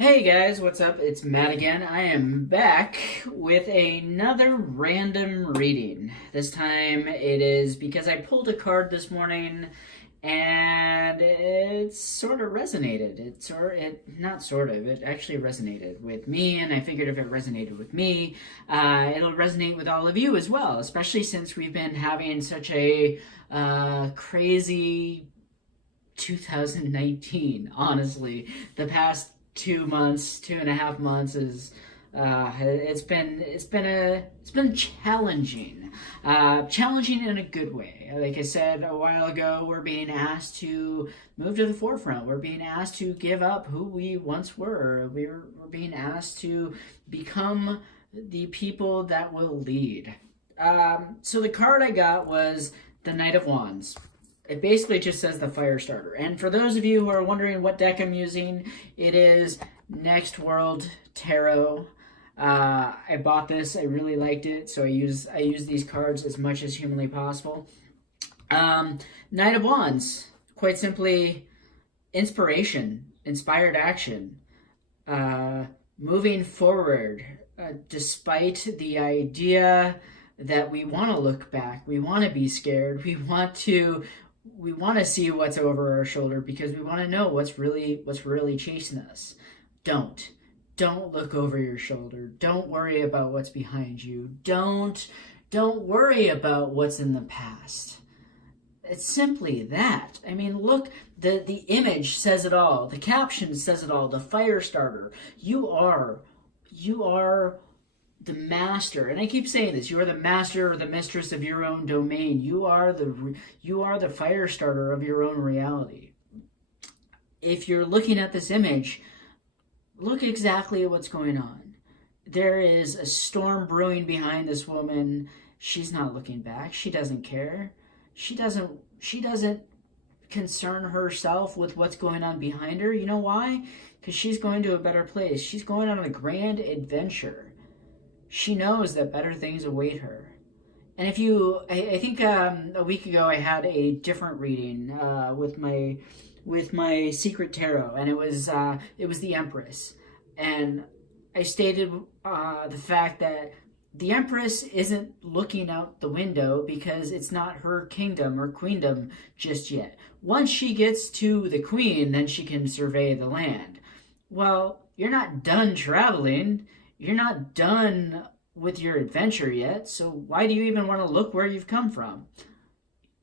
Hey guys, what's up? It's Matt again. I am back with another random reading. This time it is because I pulled a card this morning and it sort of resonated. It actually resonated with me, and I figured if it resonated with me, it'll resonate with all of you as well, especially since we've been having such a crazy 2019, honestly. The past 2 months, 2.5 months is it's been challenging, challenging in a good way. Like I said a while ago, we're being asked to move to the forefront. We're being asked to give up who we once were. We're being asked to become the people that will lead. So the card I got was the Knight of Wands. It basically just says the fire starter. And for those of you who are wondering what deck I'm using, it is Next World Tarot. I bought this. I really liked it, so I use these cards as much as humanly possible. Knight of Wands, quite simply, inspiration, inspired action, moving forward, despite the idea that we want to look back, we want to be scared, we want to see what's over our shoulder because we want to know what's really chasing us. Don't look over your shoulder. Don't worry about what's behind you. Don't worry about what's in the past. It's simply that. I mean, look, the image says it all. The caption says it all. The fire starter. You are the master, and I keep saying this, you are the master or the mistress of your own domain. You are the fire starter of your own reality. If you're looking at this image, look exactly at what's going on. There is a storm brewing behind this woman. She's not looking back. She doesn't care. She doesn't concern herself with what's going on behind her. You know why? Because she's going to a better place. She's going on a grand adventure. She knows that better things await her. And if you, I think a week ago I had a different reading with my secret tarot, and it was the Empress, and I stated the fact that the Empress isn't looking out the window because it's not her kingdom or queendom just yet. Once she gets to the queen, then she can survey the land. Well, you're not done traveling. You're not done with your adventure yet, so why do you even want to look where you've come from?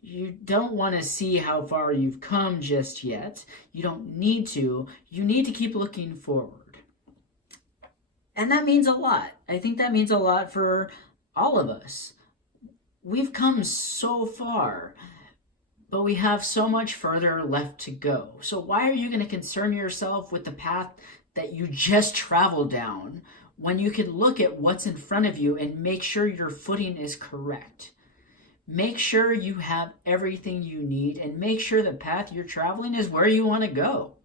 You don't want to see how far you've come just yet. You don't need to. You need to keep looking forward. And that means a lot. I think that means a lot for all of us. We've come so far, but we have so much further left to go. So why are you going to concern yourself with the path that you just traveled down when you can look at what's in front of you and make sure your footing is correct? Make sure you have everything you need, and make sure the path you're traveling is where you want to go.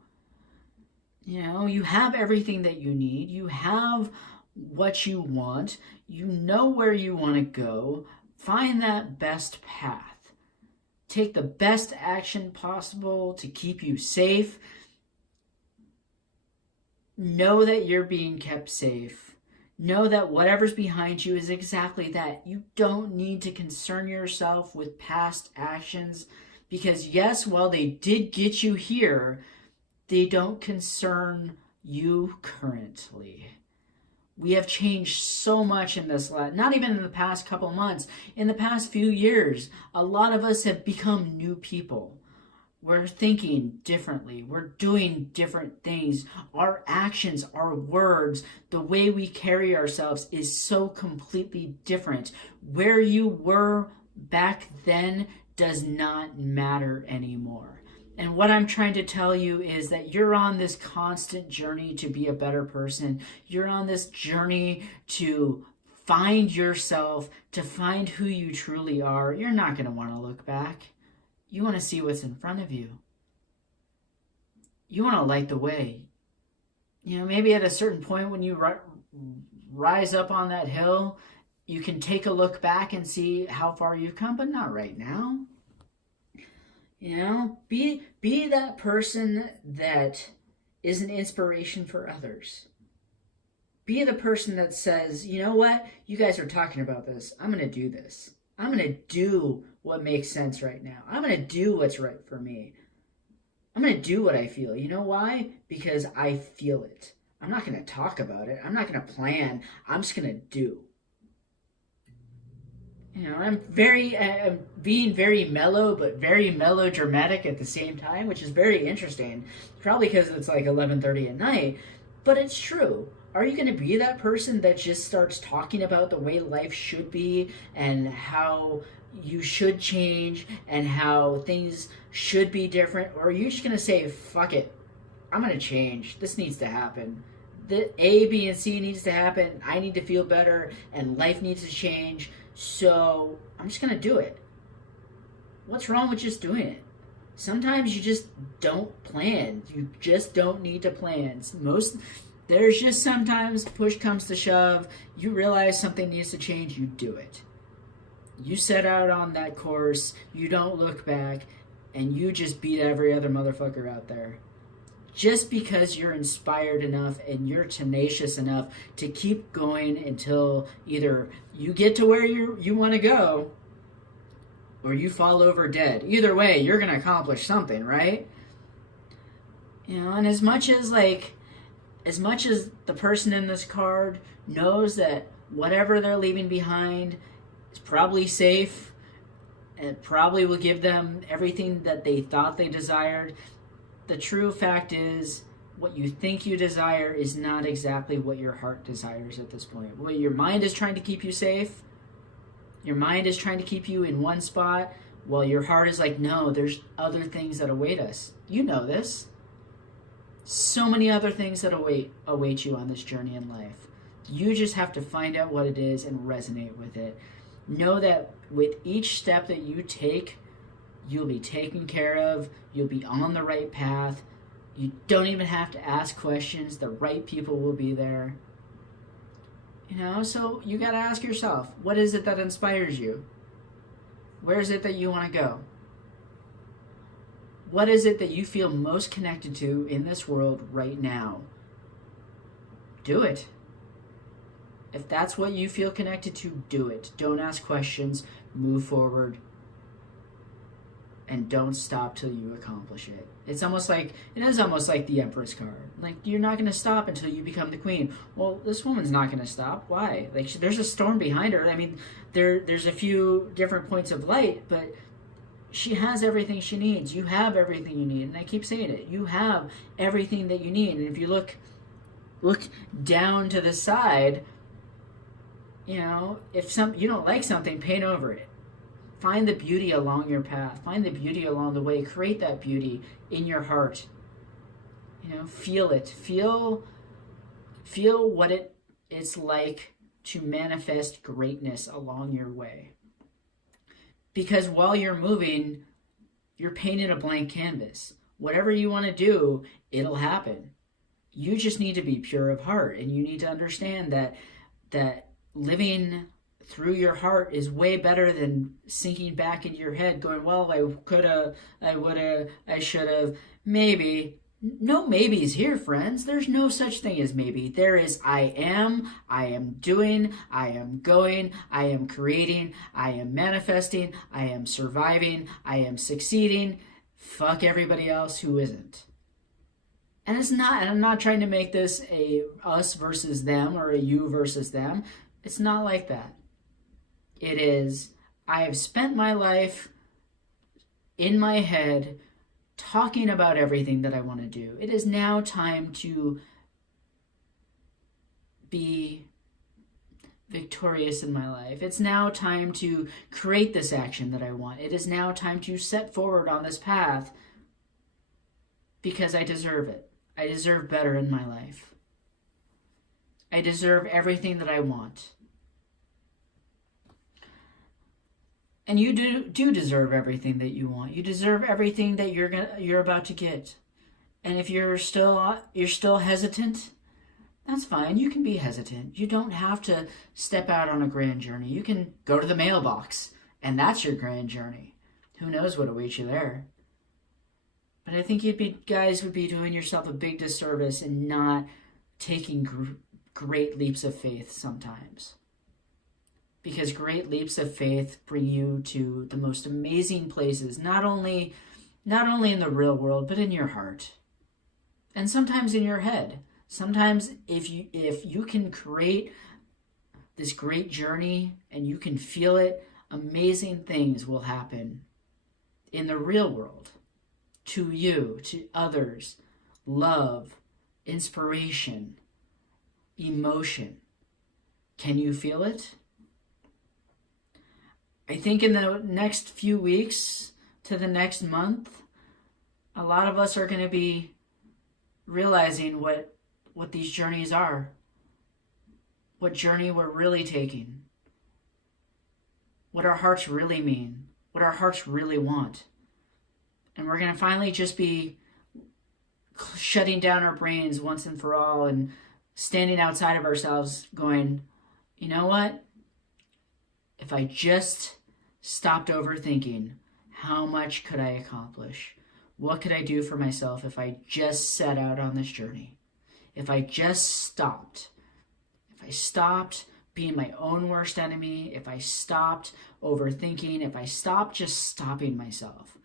You know, you have everything that you need. You have what you want. You know where you want to go. Find that best path. Take the best action possible to keep you safe. Know that you're being kept safe. Know that whatever's behind you is exactly that. You don't need to concern yourself with past actions because, yes, while they did get you here, they don't concern you currently. We have changed so much in this life, not even in the past couple months. In the past few years, a lot of us have become new people. We're thinking differently. We're doing different things. Our actions, our words, the way we carry ourselves is so completely different. Where you were back then does not matter anymore. And what I'm trying to tell you is that you're on this constant journey to be a better person. You're on this journey to find yourself, to find who you truly are. You're not going to want to look back. You want to see what's in front of you. You want to light the way. You know, maybe at a certain point when you rise up on that hill, you can take a look back and see how far you've come, but not right now. You know, be that person that is an inspiration for others. Be the person that says, you know what? You guys are talking about this. I'm going to do this. I'm going to do what makes sense right now. I'm going to do what's right for me. I'm going to do what I feel. You know why? Because I feel it. I'm not going to talk about it. I'm not going to plan. I'm just going to do. You know, I'm being very mellow, but very melodramatic at the same time, which is very interesting. Probably because it's like 11:30 at night, but it's true. Are you going to be that person that just starts talking about the way life should be and how you should change and how things should be different? Or are you just going to say, fuck it, I'm going to change. This needs to happen. The A, B, and C needs to happen. I need to feel better and life needs to change. So I'm just going to do it. What's wrong with just doing it? Sometimes you just don't plan. You just don't need to plan. There's just sometimes push comes to shove. You realize something needs to change. You do it. You set out on that course. You don't look back. And you just beat every other motherfucker out there. Just because you're inspired enough and you're tenacious enough to keep going until either you get to where you want to go or you fall over dead. Either way, you're going to accomplish something, right? You know, and as much as the person in this card knows that whatever they're leaving behind is probably safe and probably will give them everything that they thought they desired, the true fact is what you think you desire is not exactly what your heart desires at this point. What your mind is trying to keep you safe, your mind is trying to keep you in one spot, while your heart is like, no, there's other things that await us. You know this. So many other things that await you on this journey in life. You just have to find out what it is and resonate with it. Know that with each step that you take, you'll be taken care of. You'll be on the right path. You don't even have to ask questions. The right people will be there. You know, so you got to ask yourself, what is it that inspires you? Where is it that you want to go? What is it that you feel most connected to in this world right now? Do it. If that's what you feel connected to, do it. Don't ask questions. Move forward. And don't stop till you accomplish it. It is almost like the Empress card. Like, you're not going to stop until you become the queen. Well, this woman's not going to stop. Why? Like, there's a storm behind her. I mean, there's a few different points of light, but she has everything she needs. You have everything you need. And I keep saying it. You have everything that you need. And if you look down to the side, you know, if you don't like something, paint over it. Find the beauty along your path. Find the beauty along the way. Create that beauty in your heart. You know, feel it. Feel what it's like to manifest greatness along your way. Because while you're moving, you're painting a blank canvas. Whatever you want to do, it'll happen. You just need to be pure of heart, and you need to understand that living through your heart is way better than sinking back into your head going, well, I coulda, I woulda, I shoulda, maybe. No maybes here, friends. There's no such thing as maybe. There is I am doing, I am going, I am creating, I am manifesting, I am surviving, I am succeeding. Fuck everybody else who isn't. And I'm not trying to make this a us versus them or a you versus them. It's not like that. It is, I have spent my life in my head talking about everything that I want to do. It is now time to be victorious in my life. It's now time to create this action that I want. It is now time to set forward on this path because I deserve it. I deserve better in my life. I deserve everything that I want. And you do deserve everything that you want. You deserve everything that you're about to get. And if you're still hesitant, that's fine. You can be hesitant. You don't have to step out on a grand journey. You can go to the mailbox, and that's your grand journey. Who knows what awaits you there? But I think guys would be doing yourself a big disservice in not taking great leaps of faith sometimes. Because great leaps of faith bring you to the most amazing places, not only in the real world, but in your heart. And sometimes in your head. Sometimes if you can create this great journey and you can feel it, amazing things will happen in the real world. To you, to others, love, inspiration, emotion. Can you feel it? I think in the next few weeks to the next month, a lot of us are going to be realizing what these journeys are, what journey we're really taking, what our hearts really mean, what our hearts really want. And we're going to finally just be shutting down our brains once and for all and standing outside of ourselves going, you know what? If I just stopped overthinking, how much could I accomplish? What could I do for myself if I just set out on this journey? If I just stopped. If I stopped being my own worst enemy, if I stopped overthinking, if I stopped just stopping myself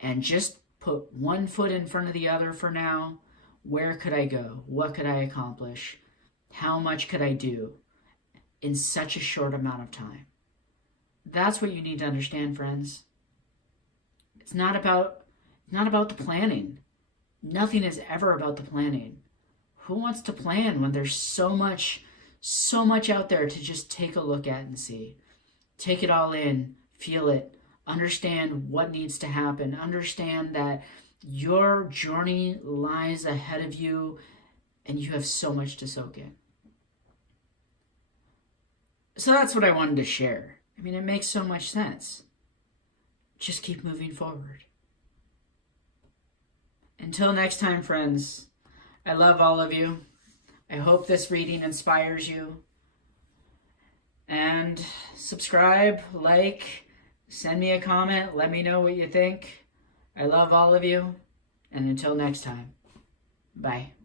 and just put one foot in front of the other for now, where could I go? What could I accomplish? How much could I do in such a short amount of time? That's what you need to understand, friends. It's not about the planning. Nothing is ever about the planning. Who wants to plan when there's so much out there to just take a look at and see? Take it all in, feel it, understand what needs to happen, understand that your journey lies ahead of you and you have so much to soak in. So that's what I wanted to share. I mean, it makes so much sense. Just keep moving forward. Until next time, friends, I love all of you. I hope this reading inspires you. And subscribe, like, send me a comment, let me know what you think. I love all of you. And until next time, bye.